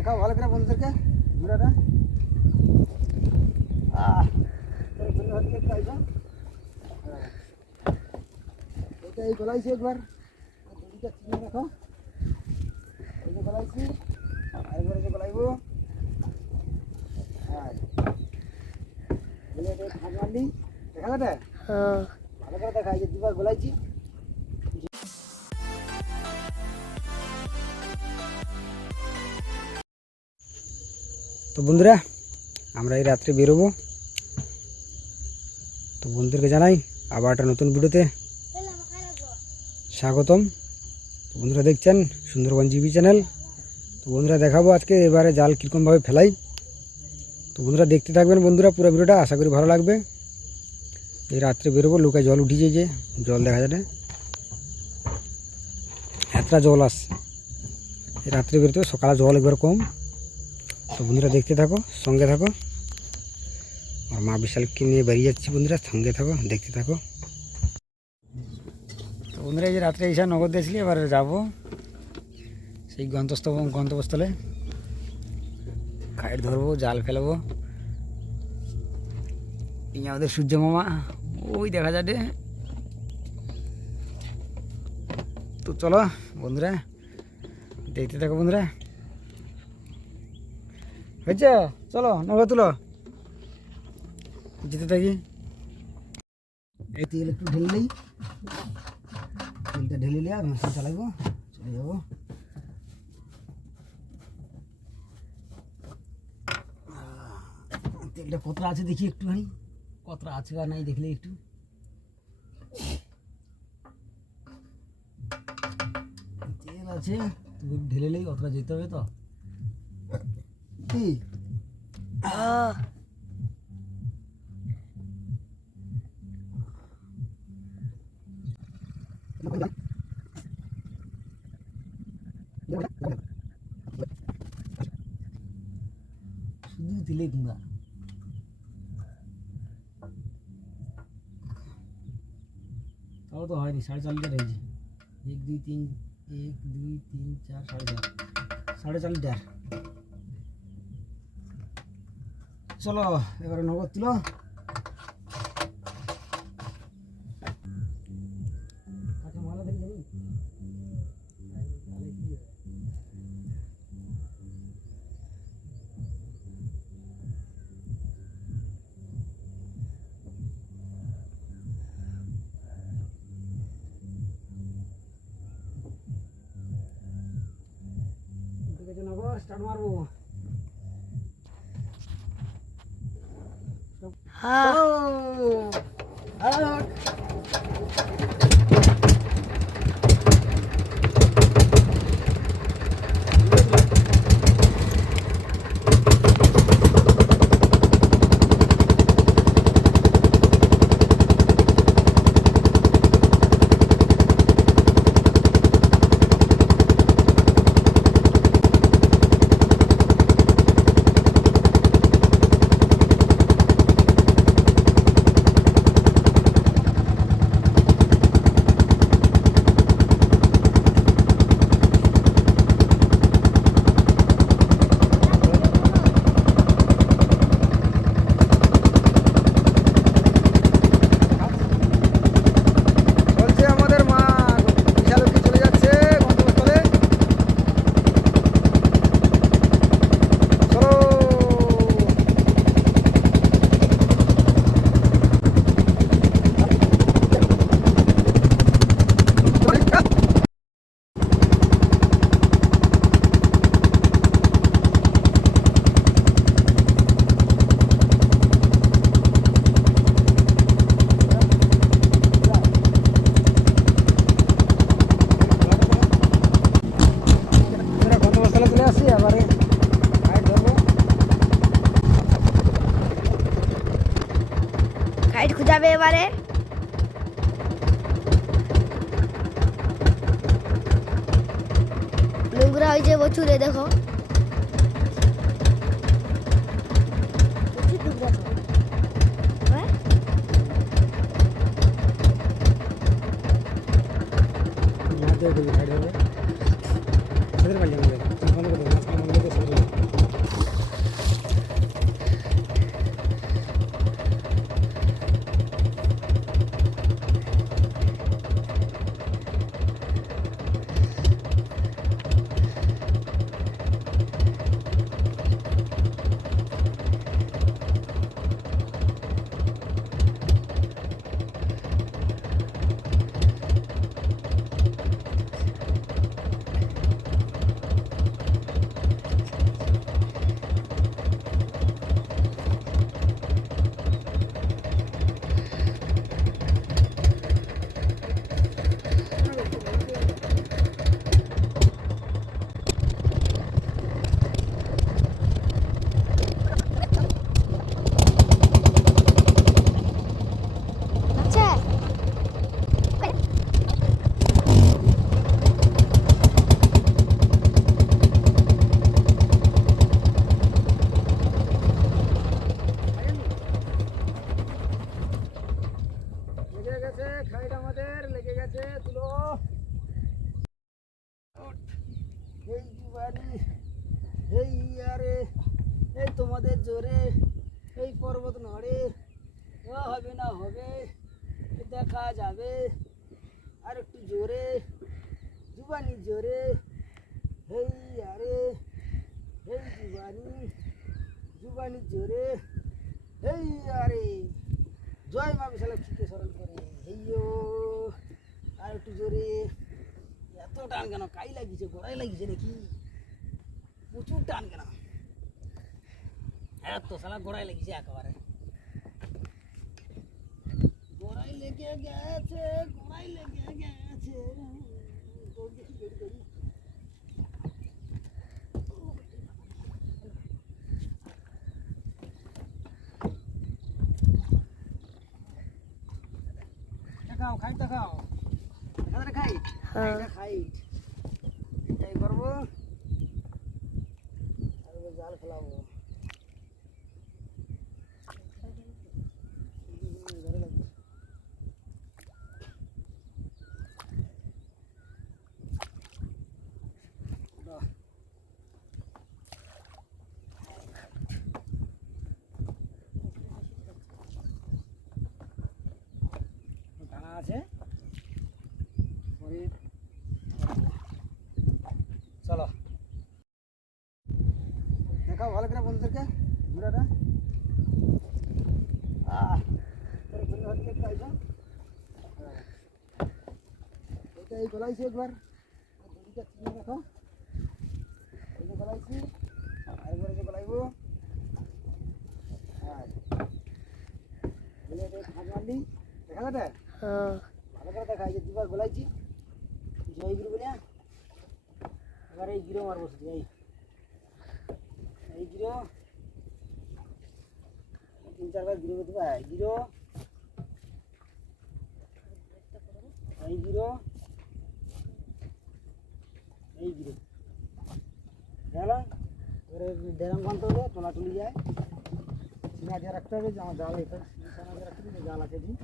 দেখাও ভালো করে বন্ধুদেরকে ঘোড়াটা। এটা এই গলাইছি একবার, দড়িটা চিনে রাখো। এই যে গলাইছি, আরেকবার এই যে গলাইবো। দেখা যাবে? ভালো করে দেখা, এই যে দুবার গলাইছি। তো বন্ধুরা, আমরা এই রাত্রে বেরোবো। তো বন্ধুদেরকে জানাই আবার একটা নতুন ভিডিওতে স্বাগতম। তো বন্ধুরা দেখছেন সুন্দরবন জিবি চ্যানেল। তো বন্ধুরা দেখাবো আজকে এবারে জাল কীরকমভাবে ফেলাই। তো বন্ধুরা দেখতে থাকবেন বন্ধুরা পুরো ভিডিওটা, আশা করি ভালো লাগবে। এই রাত্রে বেরোবো, লোকে জল উঠিয়েছে, যে জল দেখা যাবে, এতটা জল আসছে। এই রাত্রে বেরোতে সকালে জল একবার কম। তো বন্ধুরা দেখতে থাকো, সঙ্গে থাকো। আর মা বিশালকে নিয়ে বেরিয়ে যাচ্ছি বন্ধুরা, সঙ্গে থাকো, দেখতে থাকো। তো বন্ধুরা এই যে রাত্রে এসে নগদ দিয়েছিলি, এবার যাবো সেই গন্তব্যস্থলে। কাইট ধরবো, জাল ফেলবো। এই আমাদের সূর্য মামা, ওই দেখা যাবে। তো চলো বন্ধুরা দেখতে থাকো বন্ধুরা। হয়েছে, চলো নৌকা তুলো, যেতে থাকি। এই তেল একটু ঢেললেই, তেলটা ঢেলে নিয়ে মেশিন চালাবো, চলে যাবো। তেলটা কতটা আছে দেখি একটুখানি, কতটা আছে বা নাই দেখলে একটু। তেল আছে, ঢেলেলেই কতটা যেতে হবে। তো কি শুধু দিলেই কুমড়া। তাও তো হয়নি, 4.5 লিটার হয়েছে। 1 2 3 1 2 3 4 4.5 লিটার। চলো এবারে নগদ তুলো। স্টার্ট মারবো। কাইট খুঁজাবে এবারে। নোংরা হয়েছে প্রচুরে, দেখো প্রচুর নোংরা। জুবানি এই আরে এই তোমাদের জোরে এই পর্বত নড়ে ও হবে না হবে দেখা যাবে আর একটু জোরে জুবানি জোরে এই আরে এই জুবানি জুবানি জোরে এই আরে জয় মা বিশালাক্ষীকে স্মরণ করে হেইয়ো আর একটু জোরে এত টান কেন কাই লাগিয়েছে গোড়ায় লাগিয়েছে নাকি প্রচুর টান কেন এত সালা গোড়ায় লেগেছে একেবারে গোড়ায় লেগে গেছে গোড়ায় লেগে গেছে দৌড় দেখি বের করি দেখাও খাইট দেখাও এখানে খাইট হ্যাঁ। এটা খাইট এটাই করবো আর ওই জাল ফেলাবো ধরে লাগবে বাহ। টানা আছে পরে চলো দেখাও ভালো করে বন্ধুদেরকে ঘুরাটা তোর ঘুরে হচ্ছে একটু আইসো এটা এই গলাইছি একবার দুদিটা চিনে রাখো এই যে গলাইছি আরেকবার যে গলাইবো হাত মারলি দেখা যাবে হ্যাঁ। ভালো করে দেখা এই যে দুবার গলাইছি জয় গিরো বলে এবার এই গিরো মারবো শুধু এই গিরো তিন চারবার গিরো করতে পারে গিরো এই গিরো এই গিরো গেল এবারে ডেরাম বানতে হবে তোলা তুলি যায় সিনা দিয়ে রাখতে হবে যে আমার জাল এটা সিনা দিয়ে রাখতে হবে জাল আছে দিন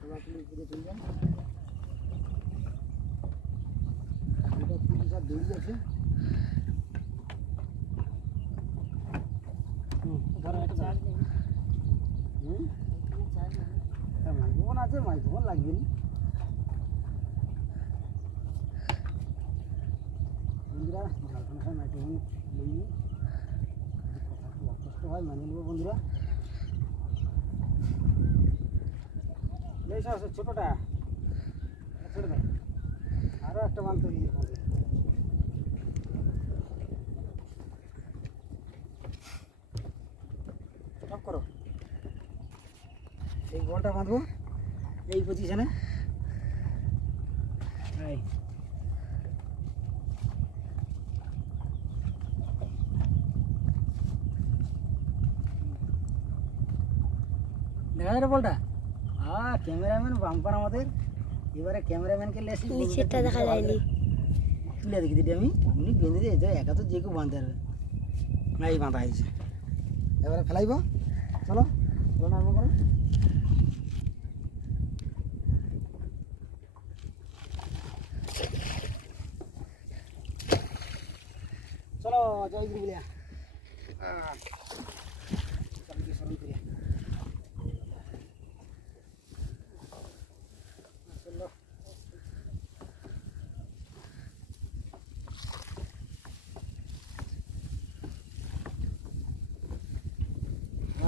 তোলা তুলি করে তুলি যান এটা পুলিশ আর দৌড়ি আছে ধরো একটা জাল মাইক্রোফোন আছে মাইক্রোফোন লাগবে না বন্ধুরা জালখানার সময় মাইক্রোফোন লইনি কথা একটু অকষ্ট হয় মানিয়ে নেবো বন্ধুরা লেস আছে ছোটোটা ছেড়ে দেয় আরও একটা বানতে দিয়ে স্টপ করো এই বলটা বাঁধবো এই পজিশনে এই দেখা যায় বলটা ক্যামেরাম্যান বাম্পার আমাদের এবারে ক্যামেরাম্যানকে লেসি নিচেরটা দেখা যায়নি তুলে দেখি দিদি আমি উনি বেঁধে দিয়ে একা তো যে কেউ বাঁধতে পারবে না এই বাঁধা হয়েছে এবারে ফেলাইব চলো চলো আরম্ভ করো চলো জয় গুরু বলিয়া স্মরণ করিয়া চলো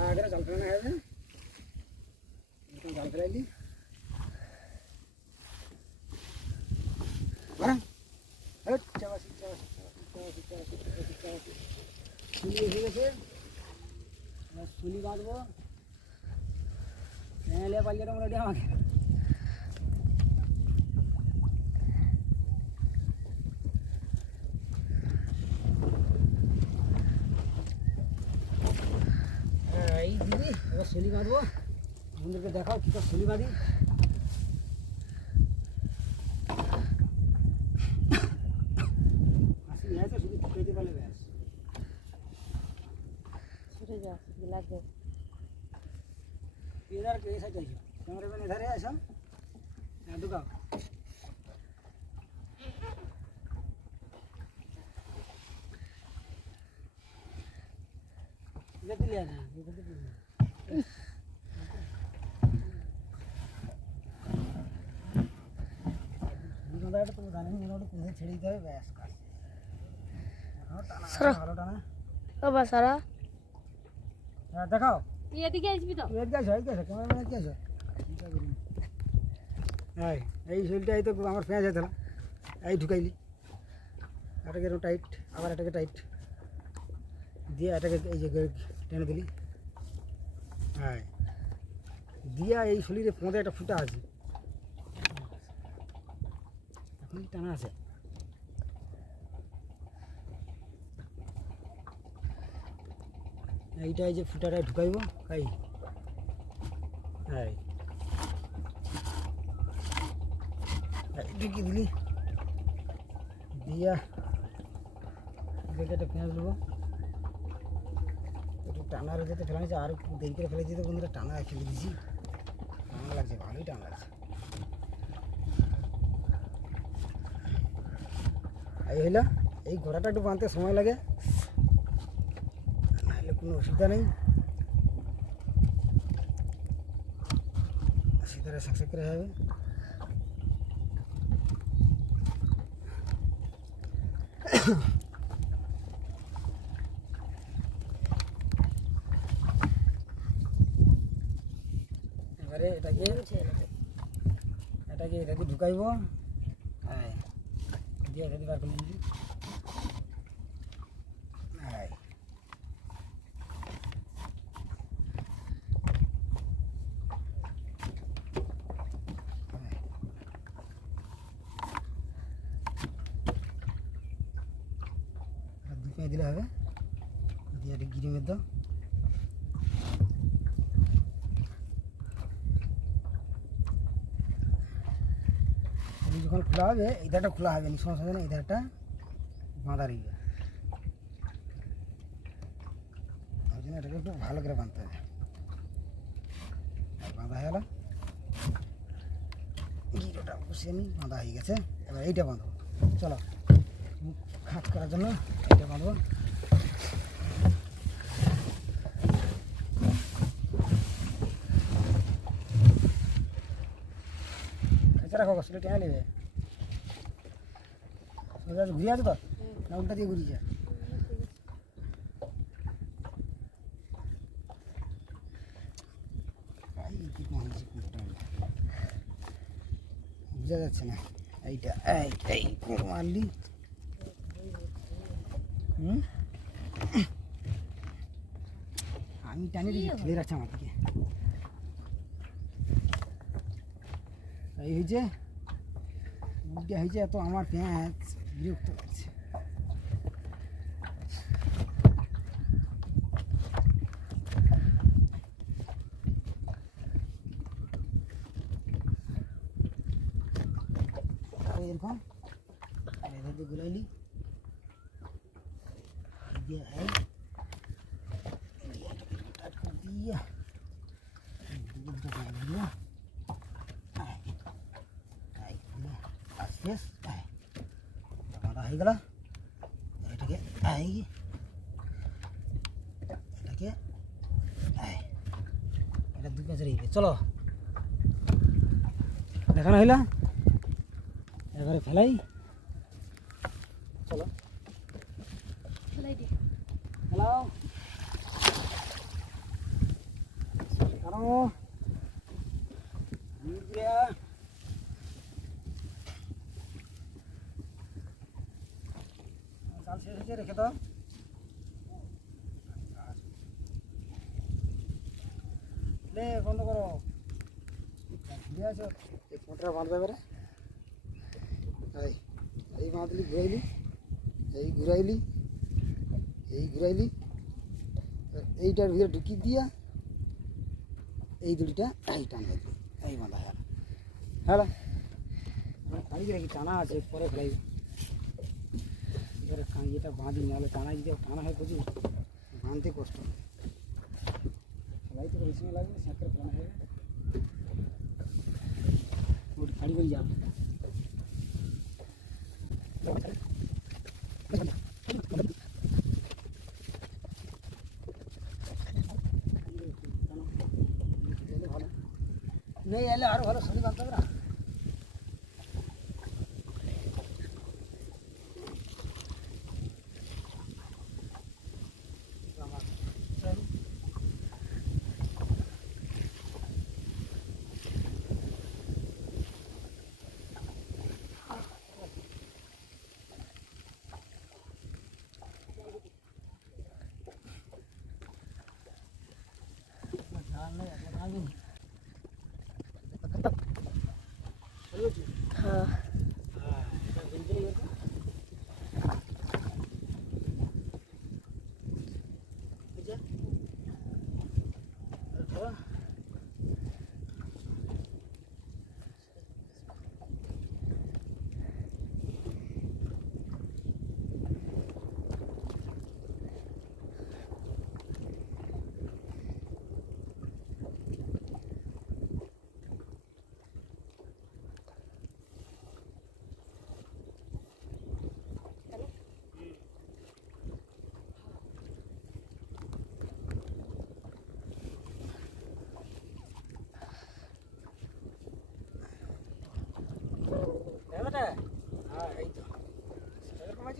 আগে জল ফেলানো হয়ে যাবে জল ফেলাইলি সুলি এসে গেছে সুলি বাঁধবো এলে পালিয়ে মোটামুটি আমাকে এই দিদি এবার সুলি বাঁধবো বন্ধুদেরকে দেখাও কী করে সুলি বাঁধি শুধু খেতে পারলে ব্যাস ছুটে যা লাগবে इधर कैसा चाहिए कैमरामैन इधर है ऐसा ढुकाओ তুমি জানেন মোটামুটি কোথায় ছেড়ে দিতে হবে ব্যাস কাজ সরো। ভালো টানা ও বা সারা হ্যাঁ দেখাও তুই এদিকে আসবি তো তুই এদিকে আসো ক্যামেরাম্যান এদিকে আসো এই শরীরটা এই তো আমার পেঁয়াজ যেতে এই ঢুকাইলি এটাকে এরকম টাইট আবার এটাকে টাইট দিয়ে এটাকে এই যে টেনে দিলি হ্যাঁ দিয়া এই শরীরে পোঁদে একটা ফুটা আছে এখন কি টানা আছে এইটা এই যে ফুটাটা ঢুকাইব এই হ্যাঁ ঢুকিয়ে দিলি দিয়া একটা পেঁয়াজ নেবো একটু টানা রয়েছে ফেলা নিয়েছে আর একটু দেরি করে ফেলে দিতে বন্ধুরা টানা ফেলে দিয়েছি টানা লাগছে ভালোই টানা লাগছে এই হইলো এই ঘোড়াটা একটু বাঁধতে সময় লাগে নাহলে কোনো অসুবিধা নেই সিধারে সাকসেস করে হবে এবারে এটাকে এটা দিয়ে ঢুকাইব হ্যাঁ দিয়ে এটা দিয়ে বার করে দিবি হ্যাঁ দুই দিলে হবে দিয়ে একটা গিরিমের দাও যখন খোলা হবে এই ধারটা খোলা হবে নি সমস্যা হবে না এই ধারটা বাঁধা রইবে ওই জন্য এটাকে একটু ভালো করে বাঁধতে হবে বাঁধা হয়ে গেল গিরোটা বসিয়ে নিই বাঁধা হয়ে গেছে এবার এইটা বাঁধবো চলো মুখ খাট করার জন্য এইটা বাঁধবো কাছে রাখো আসলে টেনে নেবে ঘুরে আছে তো না উল্টা দিয়ে ঘুরিয়ে বোঝা যাচ্ছে না এইটা এই মারলি আমি টানি দিচ্ছি ছেলে রাখছে আমার দিকে এই হয়েছে মুখটা হয়েছে এত আমার পেঁয়াজ বিরক্ত লাগছে এরকম এদের দিয়ে গুলাইলি দিয়ে দিয়া শেষ বাঁধা হয়ে গেল এটাকে এটাকে এটা দুই কাছে রইবে চলো দেখানো হইলা এবারে ফেলাই চলো ফেলাও কারণ চাল শেষ হয়েছে রেখে দাও বন্ধ করো ঘুরে আছো এই ফোনটা বাঁধবে এবারে এই বাঁধলি ঘুরাইলি এই ঘুরাইলি এইটার ভিতরে ঢুকিয়ে দিয়া এই দুটিটা এই টাঙ্গাই দিই এই বাঁধা হ্যাঁ হ্যাঁ খালি রাখি টানা আছে পরে ফেলাই এবারে কাঁজিটা বাঁধি নাহলে টানা যদি টানা হয় প্রচুর বাঁধতে কষ্ট ফেলাই তো বেশি সময় লাগবে সাঁতরে ফেলানো হবে ওটি খাড়ি করে যাবে নেই এলে আরো ভালো শরীর বানতে হবে না। হ্যাঁ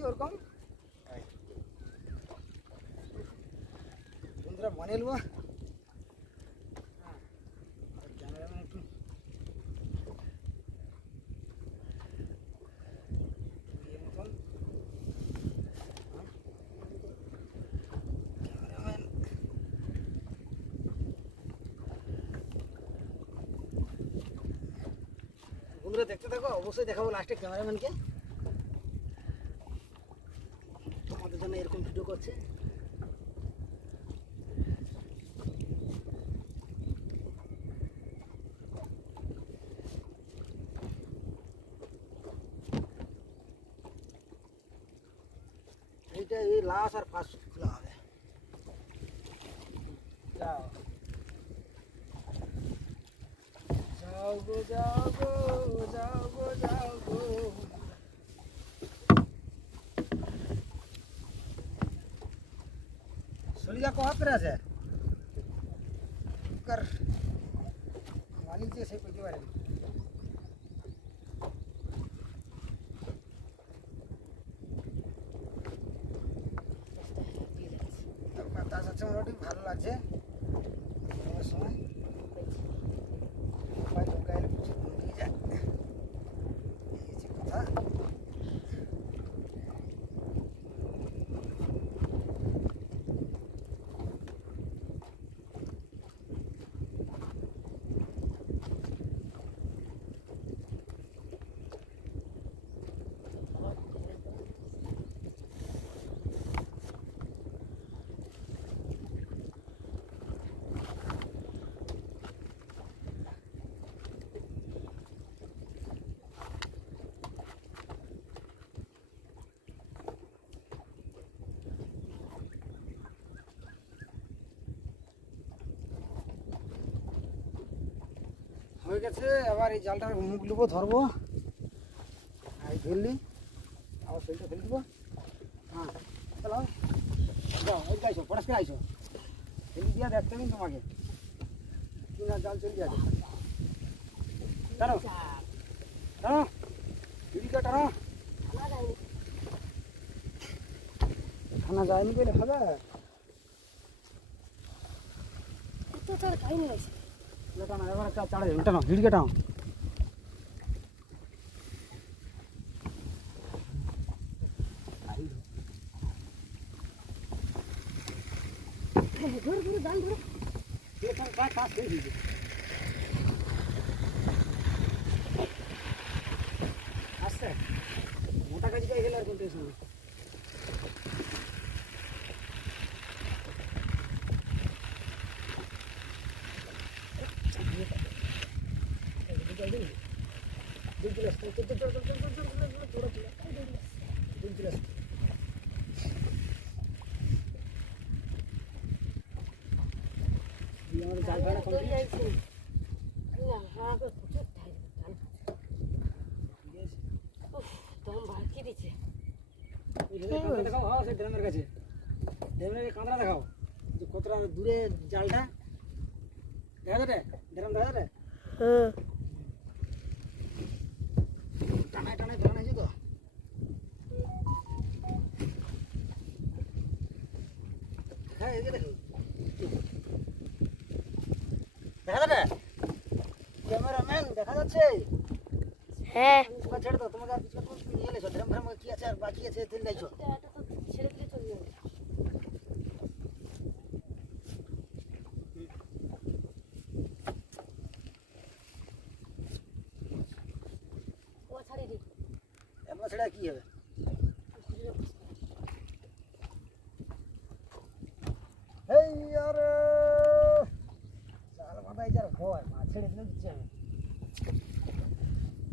ওরকম বন্ধুরা বানিয়ে নেবো। ক্যামেরাম্যান একটু ইয়ে মতন, ক্যামেরাম্যান বন্ধুরা দেখতে থাকো, অবশ্যই দেখাবো লাস্টে ক্যামেরাম্যানকে। তোমাদের জন্য এরকম ভিডিও করছে। এইটা এই লাশ আর ফাঁস খোলা হবে। যাও যাও গো যাও গো যাও গো যাও গো। সলিয়া কহাত্রে আছে কার মালিক যে সে কইতে পারে বাতাস আছে, মোটামুটি ভালো লাগছে। গরমের সময় সবাই লোক গায়ে কিছু দিয়ে যায়, এই হচ্ছে কথা। হয়ে গেছে, আবার এই জালটার মুখ নেবো, ধরবো, এই ধরলি আবার শরীরটা ফেলে দেবো। হ্যাঁ চলো যাও, এই আইসো, পটাশ করে আইসো, ফেলে দিয়া দেখতে হবে তোমাকে কি না জাল চলে যাবে। টানো টানো ভিডিওটা টানো, খানা যায়নি বলে হবে। তো তার কাহিনী আছে টানো এবার একটা চাড়া যাবে, টানো ভিডিও টানো। ধরে ধরে গান ধরে আচ্ছা মোটা কাজ পেয়ে গেলে আর কোন টেনশন নেই। জাল ভাড়া ধরে যাইছে না হ্যাঁ প্রচুর দম ভাড়কি দিচ্ছে। দেখাও, হ্যাঁ সেই ড্রামের কাছে, ড্রামের কাঁদরা দেখাও যে কতটা দূরে জালটা দেখা যাবে, ড্রাম দেখা যাবে। হ্যাঁ টানায় টানায় ফেলানো হয়েছে তো। হ্যাঁ এই যে দেখুন দেখা যাবে ক্যামেরাম্যান দেখা যাচ্ছে। হ্যাঁ তোমার ছেড়ে দাও, তোমাকে আর কিছু তুমি নিয়ে এলেছো ড্রাম ফ্রাম কি আছে আর বাকি আছে তেল লাইছো। এটা তো ছেড়ে দিলে চলে যাবে। ও ছাড়ি দি এমন ছেড়ে কি হবে? এই আরে জাল বাঁধাই যার ভয়, মাছ ছেড়ে দিলে দিচ্ছে আমি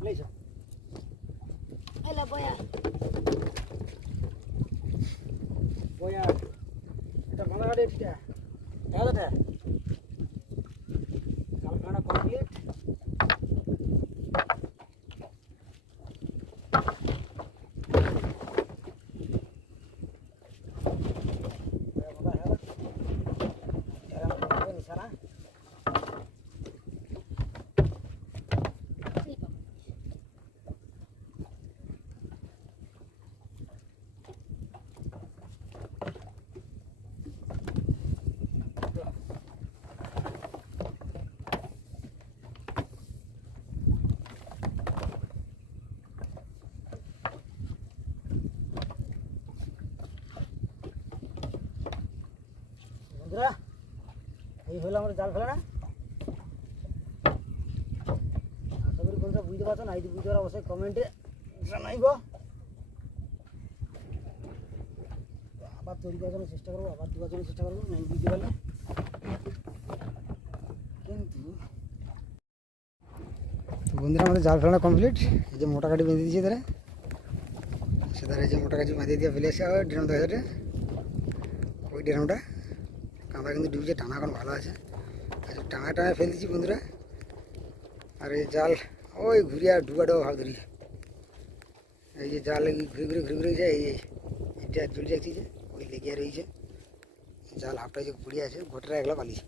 লাইছো। এলা বয়া বয়া এটা বাঁধাঘাটে এটা দেখা যাচ্ছে জাল ফেলানো কমপ্লিট। নিশানা বন্ধুরা এই হলো আমার জাল ফেলা না। আশা করি বন্ধুরা বুঝতে পারছো না, এই বুঝতে পারো অবশ্যই কমেন্টে জানাইব। আবার তৈরি করার জন্য চেষ্টা করবো, আবার দেওয়ার জন্য চেষ্টা করবো নাই বুঝতে পারলে। কিন্তু তো বন্ধুরা আমাদের জাল ফেলানো কমপ্লিট। এই যে মোটা কাঠি বেঁধে দিয়েছে তারা, সে তারা এই যে মোটা কাঠি বেঁধে দিয়ে ফেলে এসে আবার ড্রাম দেখা যায় ওই ড্রামটা কাঁদা কিন্তু ডুবছে, টানা এখন ভালো আছে। আচ্ছা টানা টানা ফেল দিচ্ছি বন্ধুরা। আর এই জাল ওই ঘুরিয়ে ডুবাটাও ভাব ধরি। এই যে জাল ঘুরে ঘুরে যায়, এইটা চলে যাচ্ছি যে ওই লেগে রয়েছে জাল হাফটা যে ঘুরিয়ে আছে গোটাটা এগুলো পালিয়েছে।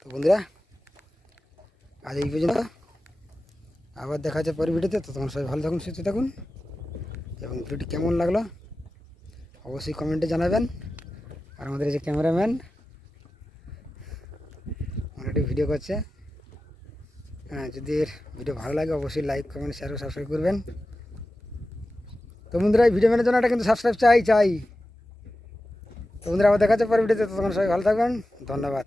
তো বন্ধুরা আজ এই পর্যন্ত, আবার দেখা যাচ্ছে পরের ভিডিওতে। তো তখন সবাই ভালো থাকুন, সুস্থ থাকুন, এবং ভিডিওটি কেমন লাগলো অবশ্যই কমেন্টে জানাবেন। আর আমাদের এই যে ক্যামেরাম্যান অনেকটি ভিডিও করছে, হ্যাঁ যদি ভিডিও ভালো লাগে অবশ্যই লাইক কমেন্ট শেয়ার ও সাবস্ক্রাইব করবেন। তো বন্ধুরা এই ভিডিও ম্যানের জন্য এটা কিন্তু সাবস্ক্রাইব চাই। তো বন্ধুরা আবার দেখা যাচ্ছে পরের ভিডিওতে, তখন সবাই ভালো থাকবেন, ধন্যবাদ।